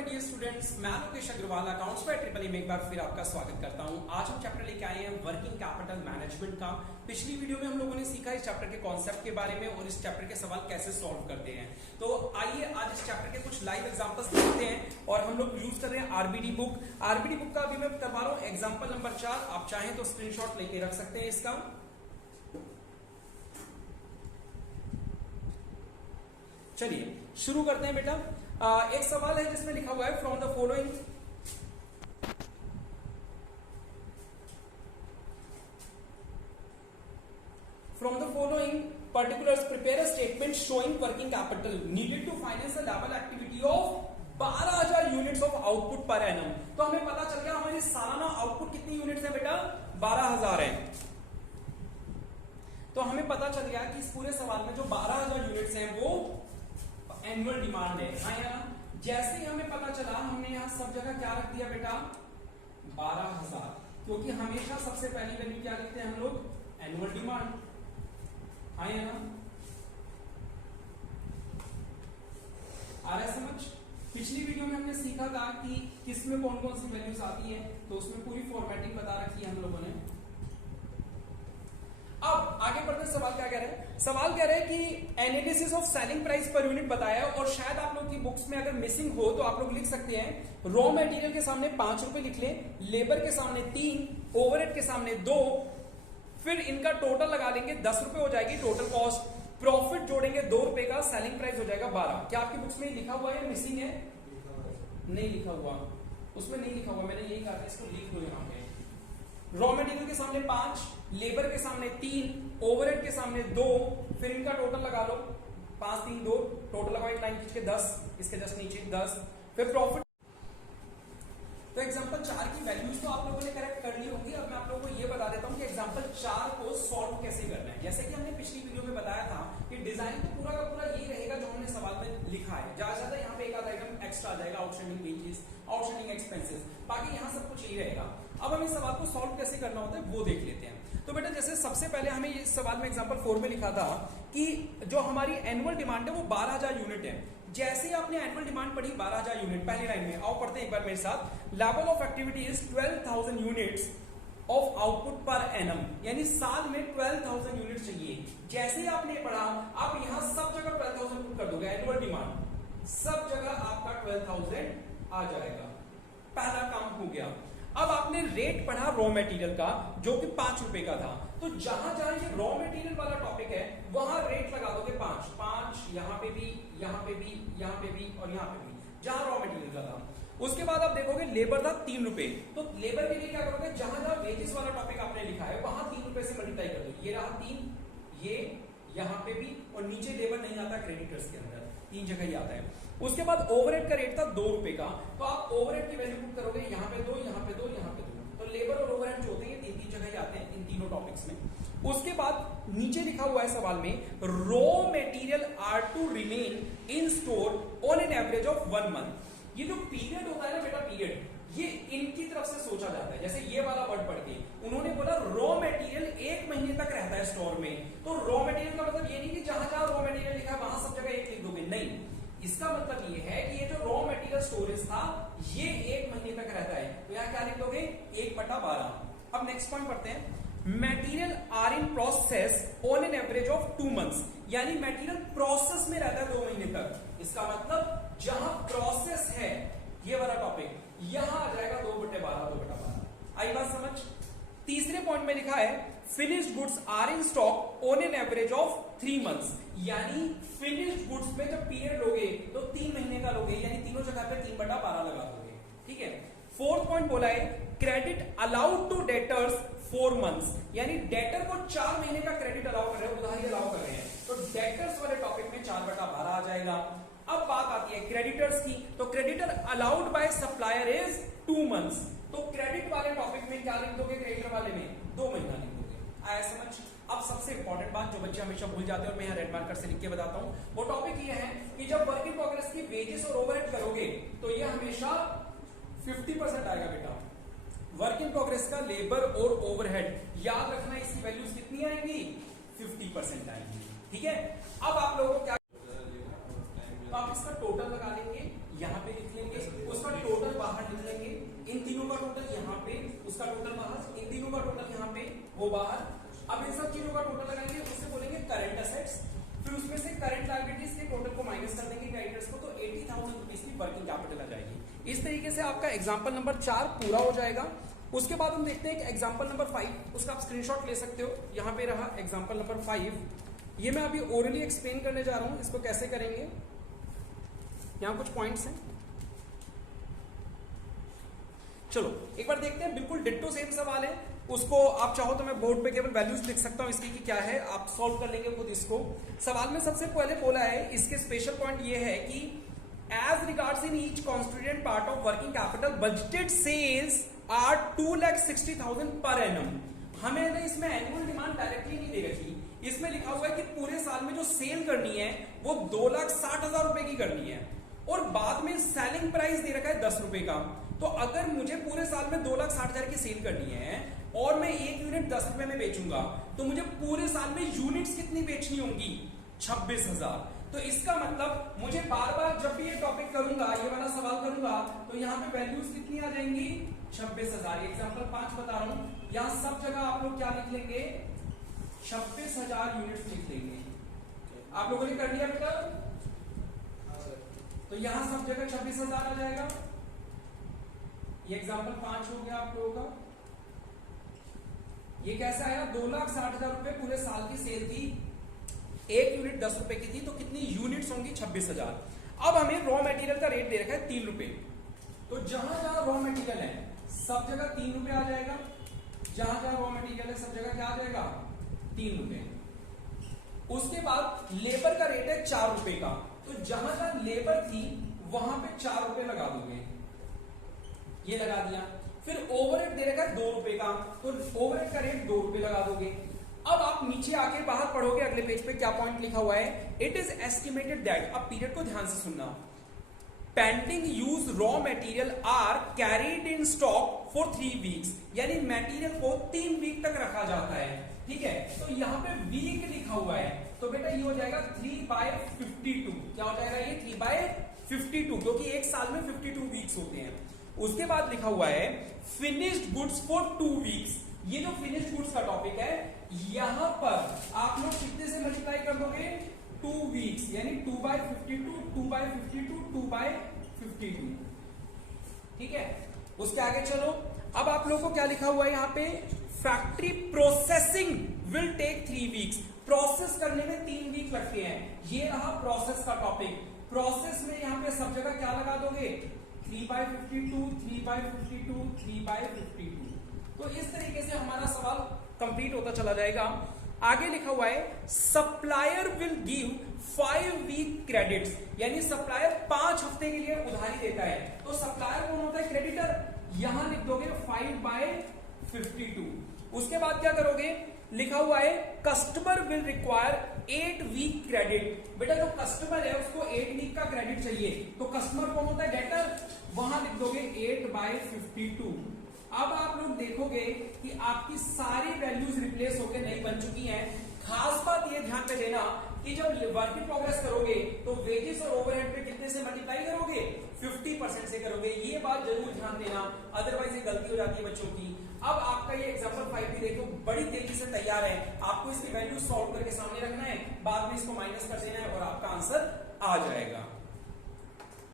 My dear students, मैं Lokesh Agarwal accounts पे triple E में एक बार फिर आपका स्वागत करता हूं। आज हम चैप्टर लेके आए हैं वर्किंग कैपिटल मैनेजमेंट का। पिछली वीडियो में हम लोगों ने सीखा इस चैप्टर के कॉन्सेप्ट के बारे में और इस चैप्टर के सवाल कैसे सॉल्व करते हैं। तो आइए आज इस चैप्टर के कुछ लाइव एग्जांपल्स देखते हैं और हम लोग यूज कर रहे हैं आरबीडी बुक। आरबीडी बुक का अभी मैं करवा रहा हूं एग्जाम्पल नंबर 4। आप चाहें तो स्क्रीनशॉट लेके रख सकते हैं इसका। चलिए शुरू करते हैं बेटा। एक सवाल है जिसमें लिखा हुआ है from the following particulars prepare a statement showing working capital needed to finance the level activity of 12,000 units of output per annum. तो हमें पता चल गया हमारी सालाना आउटपुट कितनी यूनिट्स है बेटा, 12,000 है। तो हमें पता चल गया कि इस पूरे सवाल में जो 12,000 यूनिट्स हैं वो एनुअल डिमांड है। जैसे ही हमें पता चला हमने यहां सब जगह क्या रख दिया बेटा, 12,000, क्योंकि हमेशा सबसे पहली वैल्यू क्या लिखते हैं हम लोग, एनुअल डिमांड। आया ना, आ रहा है समझ। पिछली वीडियो में हमने सीखा था कि किसमें कौन कौन सी वैल्यूज आती है, तो उसमें पूरी फॉर्मेटिंग बता रखी है हम लोगों ने। अब आगे बढ़ते हैं, सवाल क्या कह रहे हैं। सवाल कह रहे हैं कि analysis of selling price per unit बताया और शायद आप लोग की बुक्स में अगर मिसिंग हो तो आप लोग लिख सकते हैं रॉ मटेरियल के सामने 5 रुपए लिख लें, लेबर के सामने 3, ओवरहेड के सामने 2, फिर इनका टोटल लगा लेंगे 10 रुपए हो जाएगी टोटल कॉस्ट, प्रॉफिट जोड़ेंगे 2 रुपए का, सेलिंग प्राइस हो जाएगा 12। क्या आपकी बुक्स में लिखा हुआ है, मिसिंग है? नहीं लिखा हुआ, उसमें नहीं लिखा हुआ। मैंने यही कहा इसको लिख दो यहाँ पे। रॉ मटेरियल के सामने 5, लेबर के सामने 3, ओवरहेड के सामने 2, फिर इनका टोटल लगा लो 5 3 2, टोटल लगाओ एक लाइन खींच के 10, इसके जस्ट नीचे 10, फिर प्रॉफिट। तो एग्जांपल 4 की वैल्यूज तो आप लोगों ने करेक्ट कर ली होगी। अब मैं आप लोगों को ये बता देता हूं कि एग्जांपल 4 को सॉल्व कैसे करना है। जैसे कि हमने पिछली वीडियो में बताया था कि डिजाइन तो पूरा का पूरा यही रहेगा जो हमने सवाल में लिखा है। ज्यादा यहाँ पे एक आधा आइटम एक्स्ट्रा आ जाएगा, आउटस्टैंडिंग वेजेस, आउटस्टैंडिंग एक्सपेंसेस, बाकी यहाँ सब कुछ यही रहेगा। अब हमें सवाल को सॉल्व कैसे करना होता है वो देख लेते हैं। तो बेटा जैसे सबसे पहले हमें इस सवाल में एग्जांपल 4 में लिखा था कि जो हमारी एनुअल डिमांड है वो 12,000 यूनिट है। जैसे ही आपने एनुअल डिमांड पढ़ी 12,000 यूनिट, पहली लाइन में आओ पढ़ते हैं एक बार मेरे साथ। Level of activity is 12,000 units of output per annum, यानी साल में 12,000 यूनिट चाहिए। जैसे ही आपने पढ़ा आप यहां सब जगह 12,000 पुट कर दोगे, एनुअल डिमांड सब जगह आपका 12,000 आ जाएगा। पहला काम हो गया। अब आपने रेट पढ़ा रॉ मटेरियल का जो कि 5 रुपए का था, तो जहां जहां ये रॉ मटेरियल वाला टॉपिक है वहां रेट लगा दोगे 5, यहां पे भी, यहां पे भी, यहां पे भी और यहां पे भी, जहां रॉ मटेरियल का था। उसके बाद आप देखोगे लेबर था 3 रुपए, तो लेबर के लिए क्या करोगे, जहां जहां वेजेस वाला टॉपिक आपने लिखा है वहां 3 रुपए से मल्टीप्लाई कर दो। ये रहा 3, ये यहां पे भी, और नीचे लेबर नहीं आता क्रेडिटर्स के अंदर, 3 जगह ही आता है। उसके बाद ओवरहेड का रेट था 2 रुपए का, तो आप ओवरहेड की वैल्यू पुट करोगे यहाँ पे 2, यहाँ पे 2, यहाँ पे 2। तो लेबर और ओवरहेड जो होते हैं 3 जगह ही आते हैं इन तीनों टॉपिक्स में। उसके बाद नीचे लिखा हुआ है सवाल में raw material are to remain in store on an average of 1 month. ये जो पीरियड होता है ना बेटा, पीरियड ये इनकी तरफ से सोचा जाता है। जैसे ये वाला वर्ड पढ़ के उन्होंने बोला रॉ मटेरियल 1 महीने तक रहता है स्टोर में, तो रॉ मटेरियल का मतलब ये नहीं कि जहां जहां रॉ मटेरियल लिखा है वहां सब जगह 1 लिख दोगे, नहीं। इसका मतलब ये है कि ये जो रॉ मटेरियल स्टोरेज था ये 1 महीने तक रहता है, तो यहां क्या लिख दोगे, 1/12। अब नेक्स्ट पॉइंट पढ़ते हैं। Material are in process on an average of 2 months, यानी मटेरियल प्रोसेस में रहता है 2 महीने तक। इसका मतलब जहां प्रोसेस है ये वाला टॉपिक, यहां आ जाएगा 2/12। आई बात समझ। तीसरे पॉइंट में लिखा है finished goods are in stock on an average of 3 months, यानी फिनिश्ड गुड्स में जब पीरियड लोगे तो 3 महीने का लोगे, यानी तीनों जगह पे 3/12 लगा दोगे। ठीक है। फोर्थ पॉइंट बोला है credit allowed to debtors 4 months, यानी डेटर को 4 महीने का क्रेडिट अलाउ कर रहे हो, उधारी अलाउ कर रहे हैं, तो डेटर्स वाले टॉपिक में 4/12 आ जाएगा। अब बात आती है क्रेडिटर्स की, तो creditor allowed by supplier is 2 months, तो क्रेडिट वाले टॉपिक में क्या लिख दोगे, क्रेडिटर वाले में 2 महीना लिख दोगे। आया समझ। अब सबसे इंपॉर्टेंट बात जो बच्चे हमेशा भूल जाते हैं और मैं यहाँ रेड मार्कर से लिख के बताता हूं, वो टॉपिक ये है कि जब वर्क इन प्रोग्रेस की वेजेस और ओवरहेड करोगे तो ये हमेशा 50% आएगा बेटा। वर्क इन प्रोग्रेस का लेबर और ओवरहेड याद रखना, इसकी वैल्यूज कितनी आएंगी, 50% आएंगी। ठीक है। अब आप लोगों को क्या, तो आप इसका टोटल लगा लेंगे, यहां पे लिख लेंगे, उसका टोटल बाहर, इन तीनों का टोटल यहाँ पे वो बाहर। अब इन सब चीजों का टोटल लगाएंगे, उससे बोलेंगे करंट असेट्स, फिर उसमें से करंट लायबिलिटीज के टोटल को माइनस कर देंगे क्रेडिटर्स को, तो 80,000 रुपीज की वर्किंग कैपिटल आ जाएगी। इस तरीके से आपका एग्जांपल नंबर 4 पूरा हो जाएगा। उसके बाद हम देखते हैं कि एग्जांपल नंबर 5, उसका आप स्क्रीनशॉट ले सकते हो। यहाँ पे रहा एग्जांपल नंबर 5, ये मैं अभी ओरली एक्सप्लेन करने जा रहा हूं, इसको कैसे करेंगे। यहाँ कुछ पॉइंट्स हैं, चलो एक बार देखते हैं। बिल्कुल डिट्टो सेम सवाल है, उसको आप चाहो तो मैं बोर्ड पे केवल वैल्यूज लिख सकता हूं इसकी कि क्या है, आप सॉल्व कर लेंगे खुद इसको। सवाल में सबसे पहले बोला है, इसके स्पेशल पॉइंट ये है कि as regards in each constituent part of working capital budgeted sales are 2,60,000 per annum. हमें ना इसमें एनुअल डिमांड डायरेक्टली नहीं दे रखी, इसमें लिखा हुआ है कि पूरे साल में जो सेल करनी है वो 2,60,000 रुपए की करनी है, और बाद में सेलिंग प्राइस दे रखा है 10 रुपए का। तो अगर मुझे पूरे साल में 2,60,000 की सेल करनी है और मैं एक यूनिट 10 रुपए में बेचूंगा, तो मुझे पूरे साल में यूनिट्स कितनी बेचनी होंगी, 26,000। तो इसका मतलब मुझे बार बार जब भी ये टॉपिक करूंगा, ये वाला सवाल करूंगा, तो यहाँ पे वैल्यूज कितनी आ जाएंगी, 26,000। एग्जाम्पल 5 बता रहा हूं, यहाँ सब जगह आप लोग क्या लिख लेंगे, 26,000 यूनिट्स लिख लेंगे। आप लोगों ने कर लिया बेटा, तो यहां सब जगह 26,000 आ जाएगा। ये एग्जाम्पल 5 हो गया आप लोगों का। ये कैसे आया, 2,60,000 रुपए पूरे साल की सेल थी, एक यूनिट 10 रुपए की थी, तो कितनी यूनिट्स होंगी, 26,000। अब हमें रॉ मटेरियल का रेट दे रखा है 3 रुपए, तो जहां जहां रॉ मटेरियल है सब जगह 3 रुपए आ जाएगा, जहां जहां रॉ मटेरियल है सब जगह क्या आ जाएगा, 3 रुपए। उसके बाद लेबर का रेट है 4 रुपए का, तो जहां जहां लेबर थी वहां पे 4 रुपए लगा दोगे, ये लगा दिया। फिर ओवरहेड दे रखा है 2 रुपए का, तो ओवरहेड का रेट 2 रुपए लगा दोगे। अब आप नीचे आके बाहर पढ़ोगे, अगले पेज पे क्या पॉइंट लिखा हुआ है, इट इज एस्टिमेटेड दैट, अब पीरियड को ध्यान से सुनना, pending use raw material are carried in stock for 3 weeks, यानी मटेरियल को 3 वीक तक रखा जाता है, ठीक है। तो यहाँ पे वीक लिखा हुआ है, तो बेटा ये हो जाएगा 3/52, क्या हो जाएगा ये 3/52, क्योंकि एक साल में 52 वीक्स होते हैं। उसके बाद लिखा हुआ है फिनिश्ड गुड्स फॉर 2 वीक्स, ये जो फिनिश्ड गुड्स का टॉपिक है, यहां पर आप लोग कितने से मल्टीप्लाई कर दोगे, 2 वीक्स, यानी 2/52, 2/52, 2/52, ठीक है। उसके आगे चलो, अब आप लोगों को क्या लिखा हुआ है यहाँ पे, factory processing will take 3 weeks, process करने में 3 वीक लगते हैं। ये रहा प्रोसेस का टॉपिक। प्रोसेस में यहाँ पे सब जगह क्या लगा दोगे, 3/52, 3/52, 3/52। तो इस तरीके से हमारा सवाल कंप्लीट होता चला जाएगा। आगे लिखा हुआ है supplier will give 5 week credits, यानी सप्लायर 5 हफ्ते के लिए उधारी देता है। तो सप्लायर कौन होता है, क्रेडिटर, यहां लिख दोगे 5/52। उसके बाद क्या करोगे, लिखा हुआ है customer will require 8 week credit, बेटा जो कस्टमर है उसको 8 वीक का क्रेडिट चाहिए, तो कस्टमर कौन होता है, डेटर, वहां लिख दोगे 8/52। अब आप लोग देखोगे कि आपकी सारी वैल्यूज रिप्लेस होकर नहीं बन चुकी हैं। खास बात ये ध्यान पे देना कि जब वर्क इन प्रोग्रेस करोगे तो वेजेस और ओवरहेड पे कितने से मल्टीप्लाई करोगे, 50% से करोगे, ये बात जरूर ध्यान देना, अदरवाइज ये गलती हो जाती है बच्चों की। अब आपका ये एग्जांपल 5 भी देखो, बड़ी तेजी से तैयार है, आपको इसकी वैल्यू सॉल्व करके सामने रखना है, बाद में इसको माइनस कर देना है और आपका आंसर आ जाएगा।